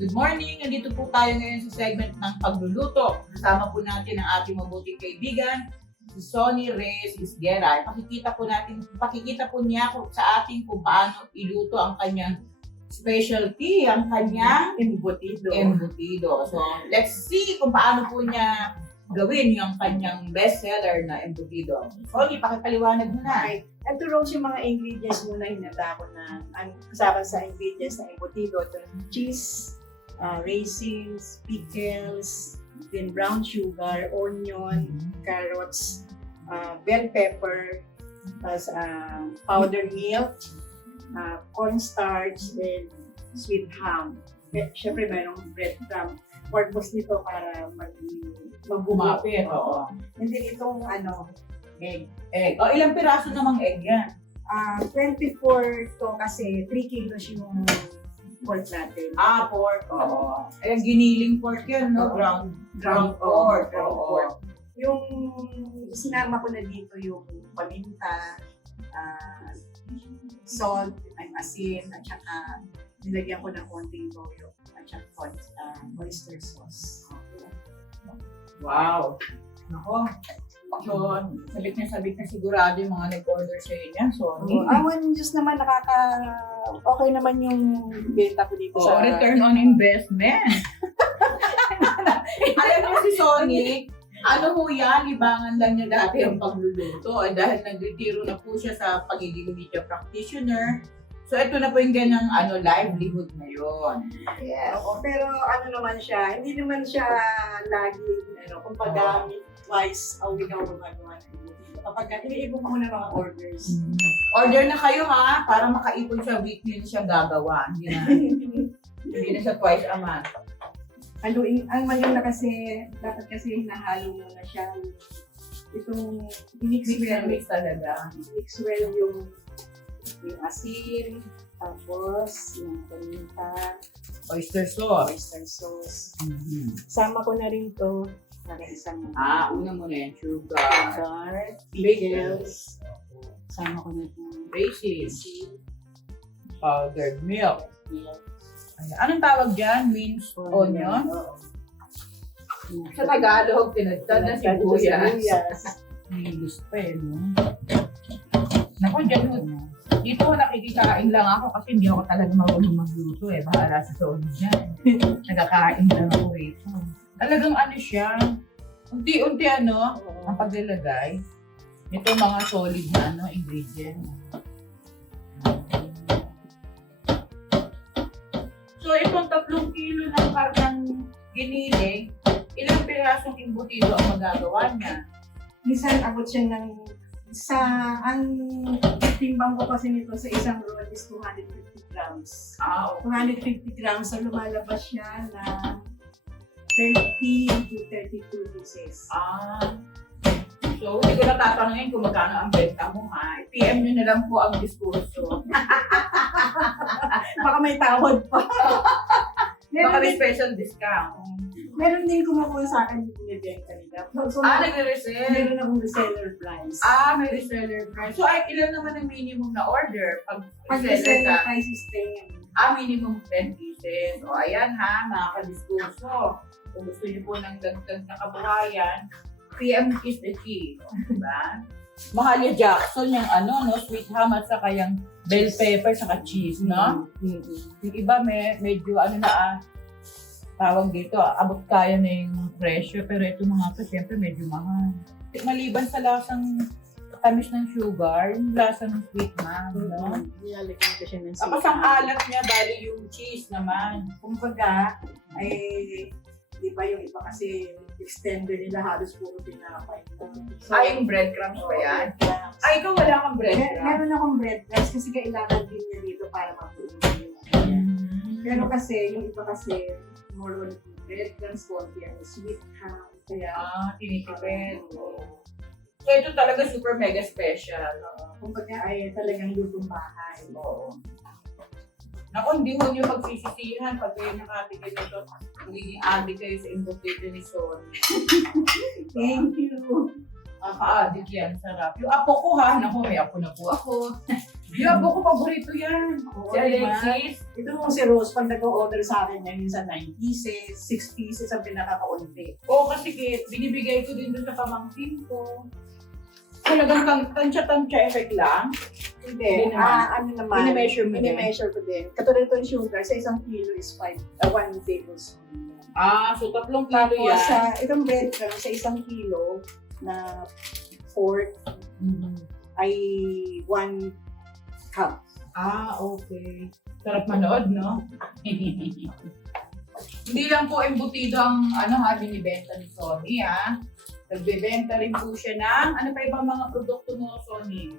Good morning! Nandito po tayo ngayon sa segment ng pagluluto. Kasama po natin ang ating mabuting kaibigan, si Sonny Reyes Isguera. Pakikita po niya sa atin kung paano iluto ang kanyang specialty, ang kanyang embutido. So, let's see kung paano po niya gawin yung kanyang bestseller na embutido. Sonny, pakipaliwanag mo na. Okay. Ito raw yung mga ingredients muna hinata ko na ang kasama sa ingredients ng embutido. Ito cheese, raisins, pickles, then brown sugar, onion, carrots, bell pepper, plus powdered milk, cornstarch, then sweet ham. Siyempre mayroong breadcrumb. Purpose nito para Magumapit, oo. Hindi itong egg. Egg. O, ilang piraso namang egg yan? 24 to kasi 3 kilos yung pork natin. Pork. Oo. Ayan, giniling pork yan, no? Ground pork. Oo. Yung sinama ko na dito yung paminta, salt, asin, at saka nilagyan ko ng konting toyo at saka oyster sauce. Wow. Nako. So, sabit na sigurado yung mga nag-order sa inyo. So, Awan Diyos naman, okay naman yung benta ko dito sa... return on investment. Alam niyo si Sonny, libangan lang niya dati ang pagluluto. Dahil nag-retiro na po siya sa pagiging media practitioner. So, ito na po yung ganang livelihood ngayon. Yes. Oo, pero naman siya, hindi naman siya lagi, kumbaga, twice a week ako gumagawa ng embutido. Kapag iniipon ko muna mga orders. Order na kayo ha, para makaipon siya weekly na siya gagawa. Hindi na siya twice a month. Ang maganda kasi, dapat kasi hinahalo mo na siya. Itong mix talaga. Mix well yung asin, tapos yung paminta, Oyster sauce. Sama ko na rin to para isang Una muna yung sugar. pickles. Sama ko na itong Raisins. Powdered milk. Ayan. Anong tawag dyan? Minced onion? Sa Tagalog, tinagtad na sibuyas. Nilis pa no? Naku, dyan ho. Dito ko nakikikain lang ako kasi hindi ako talaga marunong magluto Bahala sa Sonny dyan. Nagkakain lang ako rito. Talagang siya. Unti-unti ang paglalagay. Ito mga solid na ingredient. So, itong 3 kilo ng karnang giniling, ilang pirasong embutido ang magagawa niya? Minsan abot siya ng ang timbang ko kasi nito sa isang roll is 250 grams. 250 grams, so lumalabas siya na 30 to 32 pieces. So, hindi ko na tatanungin kung magkano ang benta mo I-PM nyo na lang po ang diskurso. Baka may tawad pa. Baka may special discount. Meron din kumukuha sa akin yung binibenta nila. So, nagre-resell. meron akong reseller price. May reseller price. So, ilan naman ang minimum na order? Pag Pag reseller reseller ka? price is 10. Minimum 10 pieces. O, ayan mga kadiskurso. Kung gusto niyo po ng dagdag na kabuhayan, PM is the key. Diba? Mahalia Jackson, yung sweet ham at saka yung bell pepper saka cheese, no? Yung iba medyo tawag dito, abot kaya na yung presyo, pero ito mga to, siyempre medyo mahal. Maliban sa lasang tamis ng sugar, yung lasa ng sweet ham, no? Nilalagyan ko siya ng Tapos ang alat niya, bali yung cheese naman. Kumbaga, di ba yung iba kasi extender nila halos puro pinapay. So, yung breadcrumbs ba yan? Ikaw wala kang breadcrumbs? Meron akong breadcrumbs kasi kailangan din niya dito para mapuno yung Pero kasi, yung iba kasi, more on breadcrumbs, konti ang sweet ham. Kaya, tinitipid. So ito talaga super mega special. kumbaga ay talagang lutong bahay. Oo. Naku, hindi mo nyo pagsisisihan pag kayo nakatikin ito. Magiging addict kayo sa embutido ni Sonny. Thank you. Ka-addict yan, sarap. Yung apo ko naku, may apo na po ako. Yabo ko, paborito yan. Oo, Si diba? Alexis. Ito mo si Rose, pag nag-order sa akin yan, minsan 9 pieces, 6 pieces ang pinakakaunti. Oo, kasi binibigay ko din doon sa pamangkin ko. Talagang tansya-tansya effect lang. Hindi, Hindi naman. ano naman, Mini-measure mo din. mini-measure ko din. Katulad ito yung sugar, sa 1 kilo is 1 tablespoon. So 3 kilo Tapos yan. sa itong breadcrumb, sa 1 kilo na pork ay 1 cup. Okay. Sarap manood, no? Hindi lang po embutido ang binibenta ni Sony, ha? Nagbebenta rin po siya ng, ano pa ibang mga produkto mo, Sony?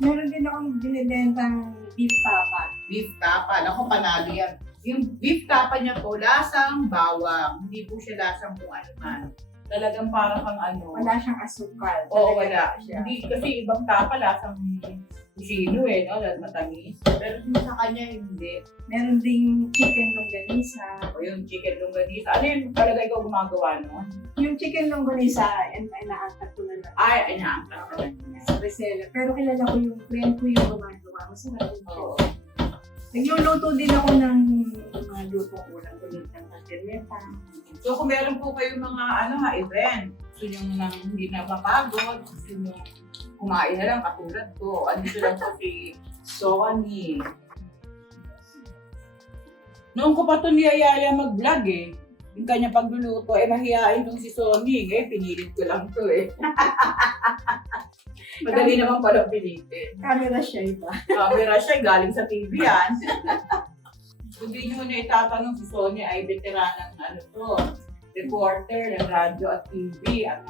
Meron din akong binibentang beef tapa. Beef tapa. Ako, panalo yan. Yung beef tapa niya po, lasang bawang. Hindi po siya lasang kung ano man. Talagang para kang Wala siyang asukal. Oo, Talaga wala. siya. Hindi, kasi ibang tapa lasang kusino no? Matamis. Pero sa kanya, hindi. Meron ding chicken longganisa. O yung chicken longganisa. Ano yung talaga ikaw gumagawa nun? Yung chicken longganisa, inaangkat ko na lang Ay, inaangkat ka lang niya. sa reseller. Pero kilala ko yung friend ko yung gumagawa. Masarap din siya. Oo. Nagluluto din ako ng mga lutong ulam tulad ng kaldereta. So kung meron po kayong mga event, gusto nyo nang hindi na mapagod, gusto nyo kumain na lang katulad ko. Andito lang po si Sony. Noong ko pa ito niyayaya mag-vlog yung kanya pagluluto, mahihain tong si Sony. Pinilit ko lang to Madali naman pala pilitin. Camera siya iba. Camera siya, galing sa TV yan. Kung di nyo na itatanong si Sonia ay veteranang reporter ng radyo at TV. Ang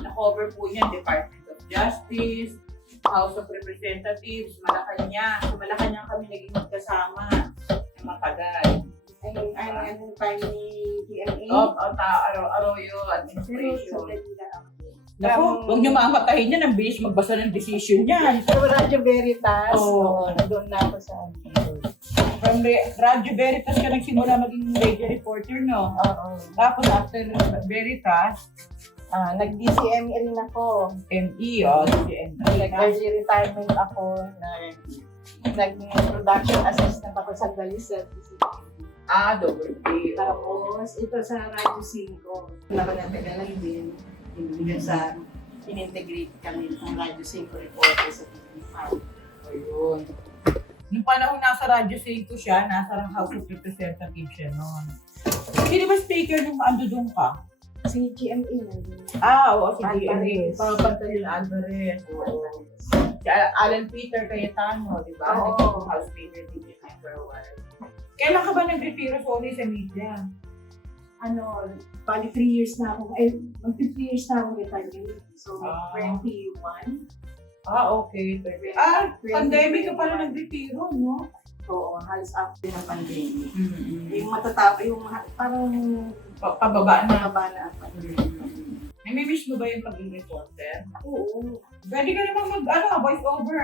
na-cover po niya, Department of Justice, House of Representatives, Malacanang. Sa Malacanang kami naging magkasama ng matagal. Anong time ni TMA? Arroyo Pero sa Administration. Dalila ako. Naku, huwag nyo mamatahin yan. Ang bilis magbasa ng decision yan. Pero Radyo Veritas, Oo. nandun na ako sa From Radyo Veritas ka nagsimula maging radio reporter, no? Oo. Tapos after Veritas, Nag-DCME rin ako. ME, DCME. Nag-early retirement ako. Nag-production assistant ako sa Galisa. Double P. Tapos, ito sa Radyo 5. Nakagatagal din. In-integrate kami ng Radyo 5 reporter sa TV5. Ayun. Nung panahon nasa Radyo 5 siya, nasa House of Representatives siya noon. Hindi ba speaker nung ando doon ka? Si GMA nandun. Oo, si Alvarez. Papantalil Alvarez. Oo. Si Alan Peter Cayetano, di ba? Oo. Naging House Speaker din yun for a while. Kailan ka ba nag-retiro sorry sa media? Bali 3 years na ako. Mag-3 years na ako retired. So, Ah. 21. Okay. Pandemic ka pala nag-retiro, no? Oo, halos after ng pandemic. Mm-hmm. Yung matatapos, parang Pababa na. nakaba na ang pandemic. Nami-miss mo ba yung pagiging reporter? Oo. Pwede ka naman voice over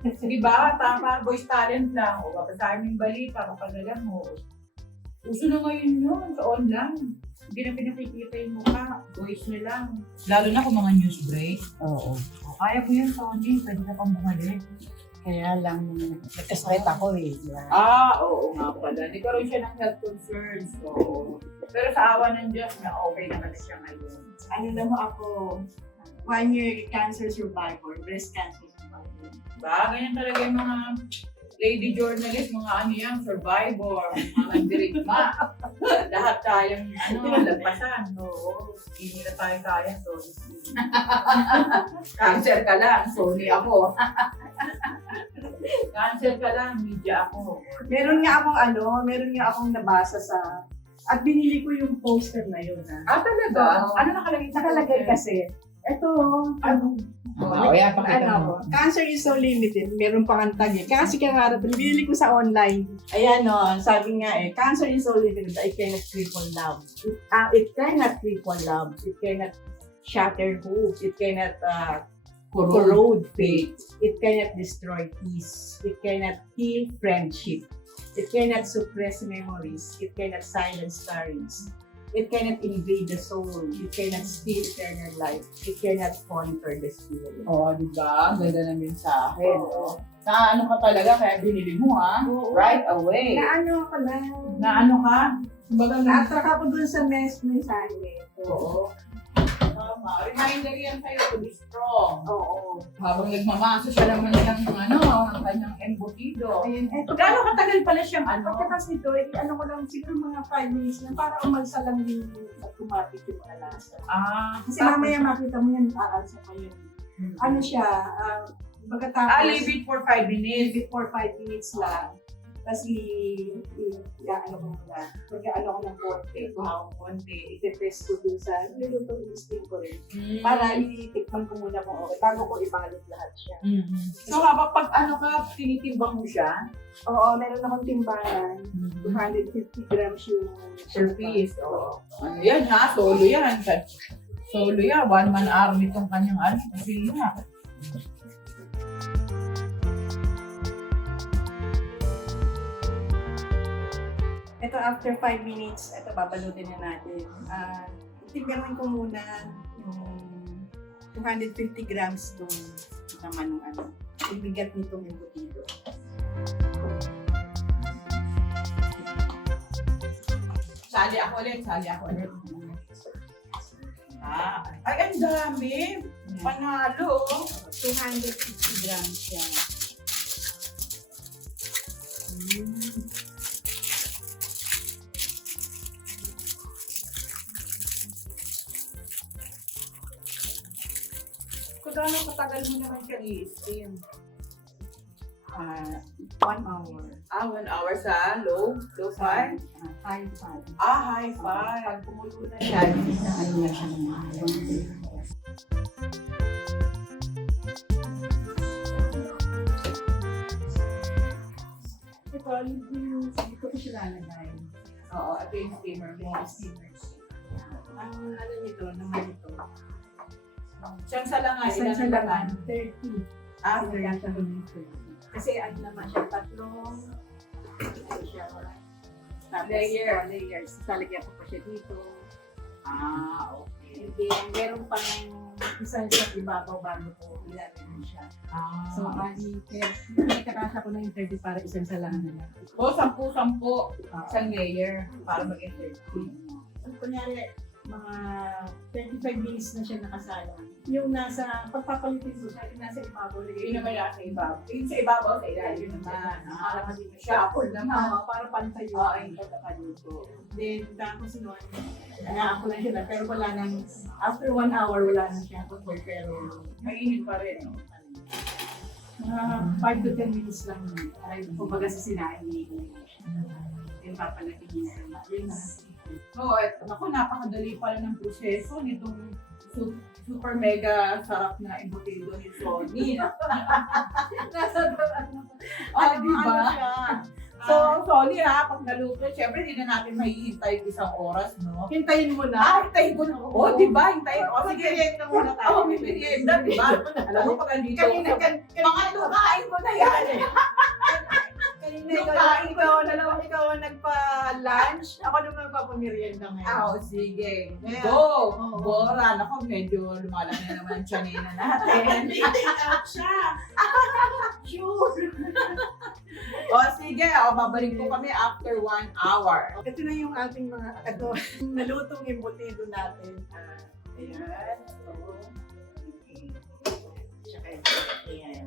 Di ba? Tama, voice talent lang. O babasahin mo yung balita, kapagala mo. Uso na ngayon yun sa online. Hindi na pinakikita yung mukha. Voice na lang. Lalo na kung mga news break. Oo. Kaya ko yun, Sony. Pwede ka pang bumalik. Kaya lang, nagkasakit ako diba? Oo nga pala. Nagkaroon siya ng health concerns. Oo. Pero sa awa ng Diyos na okay naman siya ngayon. Ako, 1 year cancer survivor, breast cancer survivor. Ganyan talaga yung mga lady journalist, mga survivor, mga nagdirigma. Lahat tayong lagpasan. Oo. Hindi na tayo kaya, sorry. Cancer ka lang, sorry ako. Cancer ka lang, media ako. Meron nga akong nabasa at binili ko yung poster na yun. Talaga? Oo. Ano nakalagay? Nakalagay kasi, ito, Pakita mo. Cancer is so limited. Meron pang antag Kasi kangarap, binili ko sa online. Ayan sabi nga cancer is so limited, it cannot cripple love. It cannot cripple love. It cannot shatter hope. It cannot corrode faith. It cannot destroy peace. It cannot kill friendship. It cannot suppress memories. It cannot silence stories. It cannot invade the soul. It cannot steal eternal life. It cannot sponsor the spirit. Oo, di ba? Ganda ng mensahe, no? Na ano ka talaga, kaya binili mo, ha? Oo. Right away. Naano ka na? Na ano ka? Kumbaga, Na-attract ako dun sa mensahe. Oo. Tama. Reminder yan sa'yo to be strong. Oo. Habang nagmamasa siya naman ng ng kanyang embutido. Ayun, eto Gano'ng katagal pala siyang ano? pagkakas nito, ano ko lang siguro mga 5 minutes lang para umalsa lang din automatic yung alasa. Kasi mamaya makita mo yan, aalsa pa yun. Ano siya, pagkatapos, leave it for 5 minutes. leave it for 5 minutes lang. Tapos ano ko muna, pagka-ano ko ng konti, konti, i-test ko dun sa niluto yung steam ko rin. Para itikman ko muna kung okay, bago ko ibalot lahat siya. So habang pag ano ka, tinitimbang mo siya? Oo, meron akong timbangan. 250 grams yung Per piece. Oo. Ano yan ha? Solo yan. Solo yan. One man army itong kanyang ano. Sige nga. Ito, after 5 minutes, ito babalutin na natin. Tingnan ko muna yung 250 grams itong naman ng ano. Yung bigat nitong embutido. Sali ako ulit. Ay, ang dami. Panalo. 250 grams yan. Kung gano'ng katagal mo naman siya i-steam? 1 hour. 1 hour sa low fire? High fire. High fire. Pag kumulo na siya, ano na siya naman. Ito, dito ko siya lalagay. Oo, ito yung steamer mo. Ang ano nito, naman ito. Siyang salangan. Isang ilan ang laman? 30. 30. Kaya siya humito. Kasi ano naman siya, tatlong ano siya, tapos, Layer. Layers. Talagyan ko pa siya dito. Okay. And then, meron pang isa sa ibabaw bago ko ilalagay siya. So, bali, nakakasya ko na yung 30 para isang salangan na lang. 10 isang layer para maging 30. Kunyari, mga 35 minutes na siya nakasala. Yung nasa, pagpapalitin ko siya, yung nasa ibabaw. Yun naman yung sa ibabaw. Yung sa ibabaw, sa ilalim naman. Para kasi shuffle naman. Para pantay yung pagkakaluto. Then, tapos nun, ko lang siya na, pero wala nang, after 1 hour, wala na siya. Pero, Mainit pa rin. mga 5 to 10 minutes lang yun. Ay, kumbaga sa sinain niya. Then, papalagin niya na. Yun na. Oo, ako napakadali pala ng proseso nitong super mega sarap na embutido ni Sony. Nasa doon. Di ba? Ano siya? So, Sony pag naluto, syempre hindi na natin mahihintay isang oras, no? Hintayin mo na. Hintayin ko na. Di ba? Hintayin ko. Sige, Merienda muna tayo. may merienda, di ba? Alam mo, pag andito Kanina, mga lukain ko na yan eh. ikaw ang nagpa-lunch. Ako naman magpapamerienda ngayon. Sige. Yeah. Go! Oo. Bora. Nako, medyo lumalaki na naman ang tiyanina natin. siya. Sure. Sige. Babalik po kami after 1 hour. Ito na yung ating mga nalutong embutido natin. Ayan. Okay. Tsaka ito. Ayan.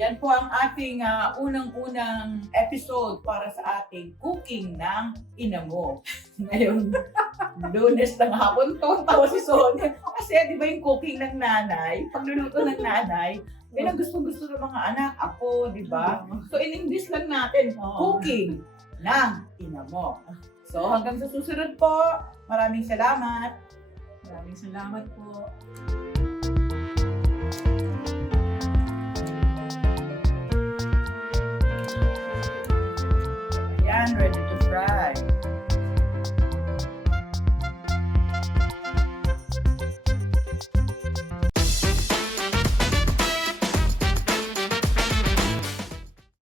Yan po ang ating unang-unang episode para sa ating cooking ng ina mo. Ngayon, Lunes ng hapon, tawa si Sonia. Kasi di ba yung cooking ng nanay, pagluluto ng nanay, yan ang gusto-gusto ng mga anak, ako, di ba? So in-English lang natin, cooking ng ina mo. So hanggang sa susunod po, maraming salamat. Maraming salamat po.